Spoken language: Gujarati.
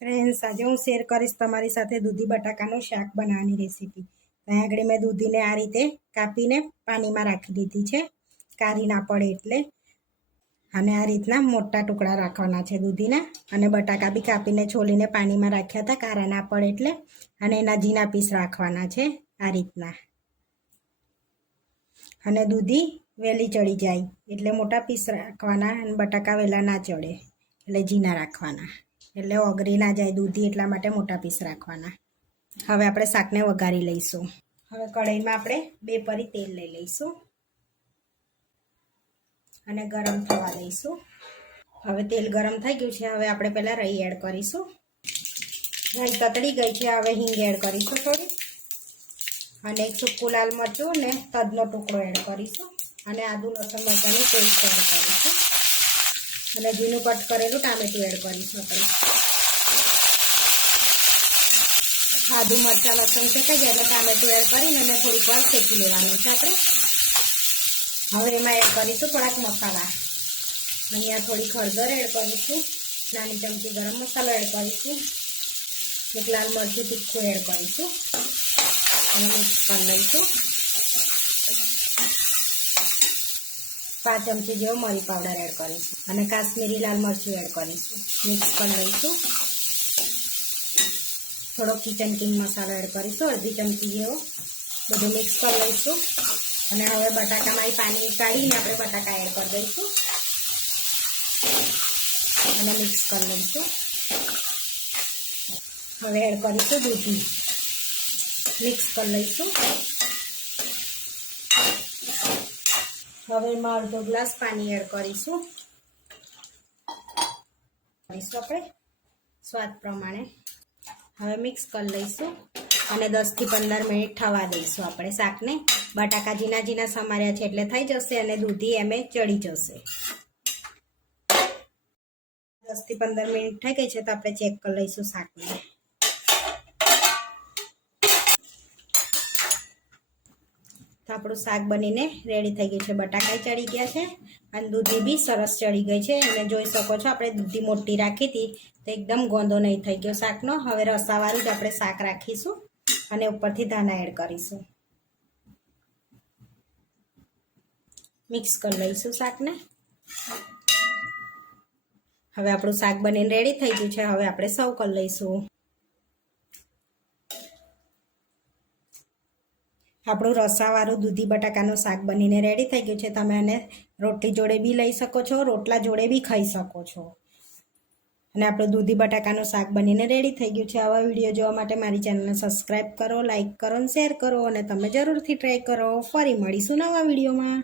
ફ્રેન્ડ્સ આજે હું શેર કરીશ તમારી સાથે દૂધી બટાકાનું શાક બનાવવાની રેસીપી ત્યાં આગળ મેં દૂધીને આ રીતે કાપીને પાણીમાં રાખી દીધી છે. કારી ના પડે એટલે. અને આ રીતના મોટા ટુકડા રાખવાના છે દૂધીના. અને બટાકા બી કાપીને છોલીને પાણીમાં રાખ્યા હતા, કારા ના પડે એટલે. અને એના ઝીણા પીસ રાખવાના છે આ રીતના. અને દૂધી વહેલી ચડી જાય. એટલે મોટા પીસ રાખવાના અને બટાકા વહેલા ના ચડે. એટલે ઝીણા રાખવાના. એટલે ઓગળી ના જાય દૂધી, એટલા માટે મોટા પીસ રાખવાના. હવે આપણે શાકને વઘારી લઈશું. હવે કઢાઈમાં આપણે બે પરી તેલ લઈ લઈશું અને ગરમ થવા દઈશું. હવે તેલ ગરમ થઈ ગયું છે, હવે આપણે પહેલાં રહી એડ કરીશું. રહી તતડી ગઈ છે, હવે હિંગ એડ કરીશું થોડી. અને એક સૂકું લાલ મરચું ને તદનો ટુકડો એડ કરીશું. અને આદુ, લસણ મરચાંની પેસ્ટ એડ કરીશું. અને ઝીણું કટ કરેલું ટામેટું એડ કરીશું આપણે. આદુ મરચાં લસણ શેકાઈ ગયા એટલે ટામેટું એડ કરીને મેં થોડીક વાર શેકી લેવાનું છે આપણે. હવે એમાં એડ કરીશું થોડાક મસાલા. અહીંયા થોડીક હળદર એડ કરીશું. નાની ચમચી ગરમ મસાલો એડ કરીશું. એક લાલ મરચું તીખું એડ કરીશું. અને મિક્સ કરી લઈશું. પાંચ ચમચી જેવો મરી પાવડર એડ કરીશું. અને કાશ્મીરી લાલ મરચું એડ કરીશું. મિક્સ કરી લઈશું. થોડો કિચન કિંગ મસાલો એડ કરીશું, અડધી ચમચી જેવો બધું મિક્સ કરી લઈશું. અને હવે બટાકામાં પાણી કાઢીને આપણે બટાકા એડ કરી દઈશું. અને મિક્સ કરી લઈશું. હવે એડ કરીશું દૂધી. મિક્સ કરી લઈશું. હવે એમાં અડધો ગ્લાસ પાણી એડ કરીશું. કરીશું આપણે. સ્વાદ પ્રમાણે. હવે મિક્સ કરી લઈશું અને દસથી પંદર મિનિટ થવા દઈશું આપણે શાકને. બટાકા ઝીણા ઝીણા સમાર્યા છે એટલે થઈ જશે અને દૂધી એમે ચડી જશે. દસથી પંદર મિનિટ થઈ ગઈ છે તો આપણે ચેક કરી લઈશું શાકને. આપણું શાક બનીને રેડી થઈ ગયું છે. બટાકા ચડી ગયા છે અને દૂધી બી સરસ ચડી ગઈ છે. અને જોઈ શકો છો, આપણે દૂધી મોટી રાખી હતી તો એકદમ ગોંદો નહીં થઈ ગયો શાકનો. હવે રસાવાળું જ આપણે શાક રાખીશું અને ઉપરથી ધાણા એડ કરીશું. મિક્સ કરી લઈશું શાકને. હવે આપણું શાક બનીને રેડી થઈ ગયું છે. હવે આપણે સર્વ કરી લઈશું. આપણું રસાવાળું દૂધી બટાકાનું શાક બનીને રેડી થઈ ગયું છે. તમે એને રોટલી જોડે બી લઈ શકો છો, રોટલા જોડે બી ખાઈ શકો છો. અને આપણું દૂધી બટાકાનું શાક બનીને રેડી થઈ ગયું છે. આવા વીડિયો જોવા માટે મારી ચેનલને સબસ્ક્રાઈબ કરો લાઇક કરો અને શેર કરો અને તમે જરૂરથી ટ્રાય કરો. ફરી મળીશું નવા વિડીયોમાં.